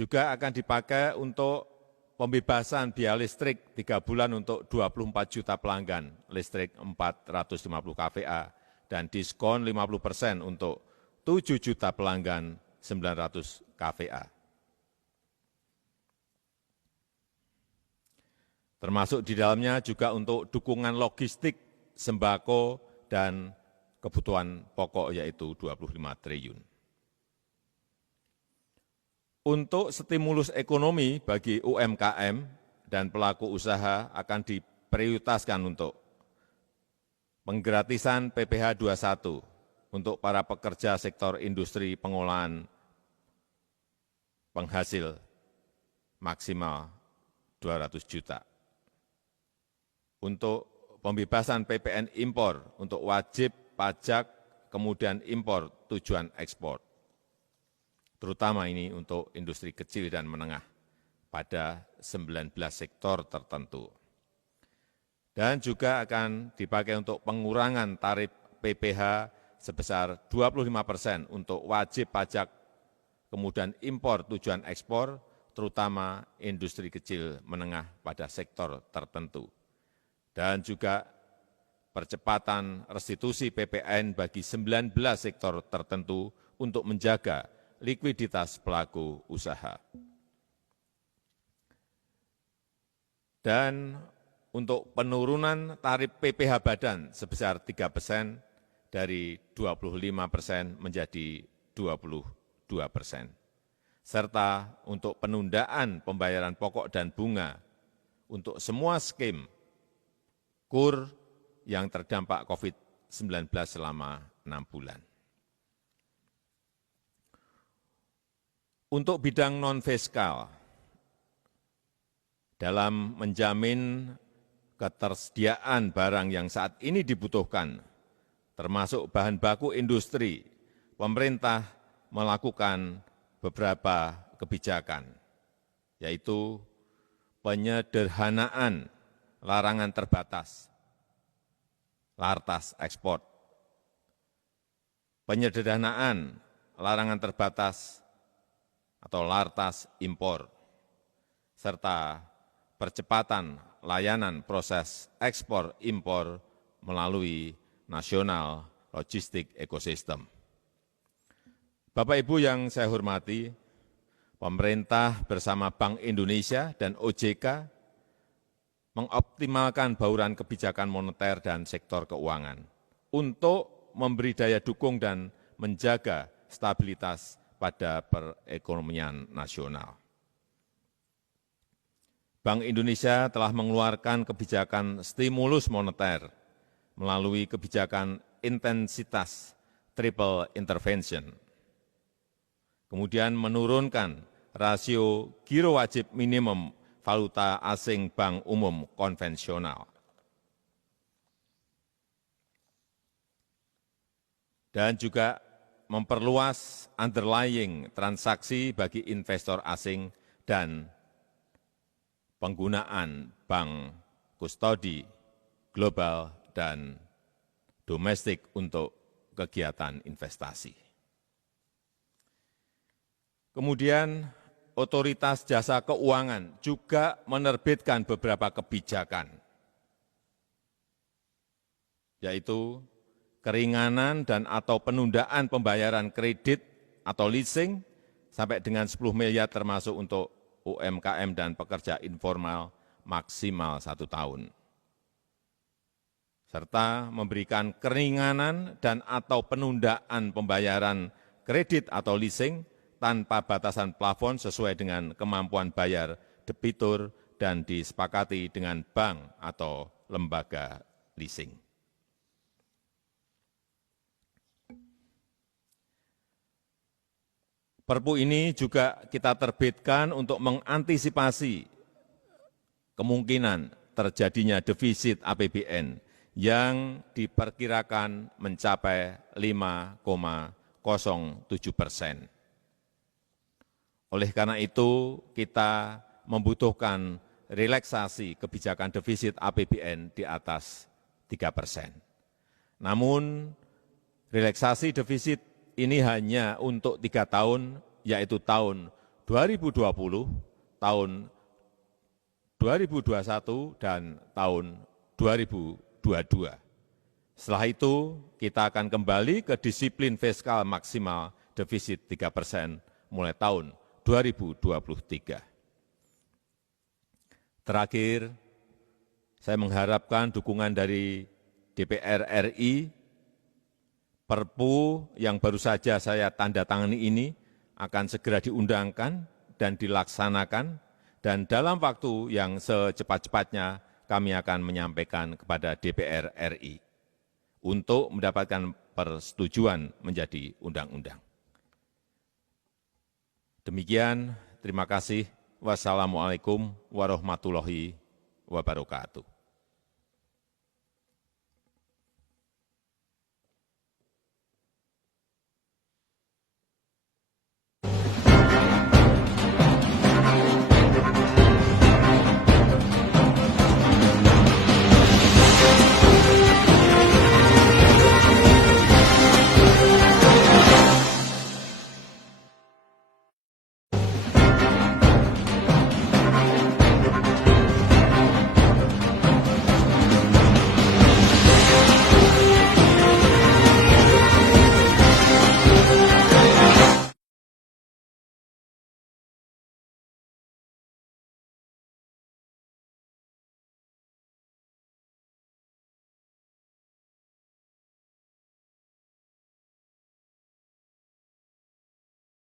Juga akan dipakai untuk pembebasan biaya listrik 3 bulan untuk 24 juta pelanggan listrik 450 kVA dan diskon 50% untuk 7 juta pelanggan 900 kVA. Termasuk di dalamnya juga untuk dukungan logistik, sembako, dan kebutuhan pokok yaitu 25 triliun. Untuk stimulus ekonomi bagi UMKM dan pelaku usaha akan diprioritaskan untuk penggratisan PPh 21 untuk para pekerja sektor industri pengolahan penghasil maksimal 200 juta. Untuk pembebasan PPN impor untuk wajib pajak kemudian impor tujuan ekspor, terutama ini untuk industri kecil dan menengah pada 19 sektor tertentu. Dan juga akan dipakai untuk pengurangan tarif PPh sebesar 25% untuk wajib pajak kemudian impor tujuan ekspor, terutama industri kecil menengah pada sektor tertentu. Dan juga percepatan restitusi PPN bagi 19 sektor tertentu untuk menjaga likuiditas pelaku usaha. Dan untuk penurunan tarif PPh badan sebesar 3% dari 25% menjadi 22%. Serta untuk penundaan pembayaran pokok dan bunga untuk semua skim KUR yang terdampak COVID-19 selama 6 bulan. Untuk bidang non-fiskal, dalam menjamin ketersediaan barang yang saat ini dibutuhkan, termasuk bahan baku industri, pemerintah melakukan beberapa kebijakan, yaitu penyederhanaan larangan terbatas, lartas ekspor, penyederhanaan larangan terbatas atau lartas impor, serta percepatan layanan proses ekspor impor melalui National Logistic Ecosystem. Bapak Ibu yang saya hormati, pemerintah bersama Bank Indonesia dan OJK mengoptimalkan bauran kebijakan moneter dan sektor keuangan untuk memberi daya dukung dan menjaga stabilitas pada perekonomian nasional. Bank Indonesia telah mengeluarkan kebijakan stimulus moneter melalui kebijakan intensitas triple intervention, kemudian menurunkan rasio giro wajib minimum valuta asing bank umum konvensional, dan juga memperluas underlying transaksi bagi investor asing dan penggunaan bank kustodi global dan domestik untuk kegiatan investasi. Kemudian Otoritas Jasa Keuangan juga menerbitkan beberapa kebijakan, yaitu keringanan dan atau penundaan pembayaran kredit atau leasing sampai dengan 10 miliar termasuk untuk UMKM dan pekerja informal maksimal 1 tahun. Serta memberikan keringanan dan atau penundaan pembayaran kredit atau leasing tanpa batasan plafon sesuai dengan kemampuan bayar debitur dan disepakati dengan bank atau lembaga leasing. Perpu ini juga kita terbitkan untuk mengantisipasi kemungkinan terjadinya defisit APBN yang diperkirakan mencapai 5,07%. Oleh karena itu, kita membutuhkan relaksasi kebijakan defisit APBN di atas 3%. Namun, relaksasi defisit ini hanya untuk 3 tahun, yaitu tahun 2020, tahun 2021, dan tahun 2022. Setelah itu, kita akan kembali ke disiplin fiskal maksimal defisit 3% mulai tahun 2023. Terakhir, saya mengharapkan dukungan dari DPR RI. Perpu yang baru saja saya tanda tangani ini akan segera diundangkan dan dilaksanakan, dan dalam waktu yang secepat-cepatnya kami akan menyampaikan kepada DPR RI untuk mendapatkan persetujuan menjadi undang-undang. Demikian, terima kasih. Wassalamualaikum warahmatullahi wabarakatuh.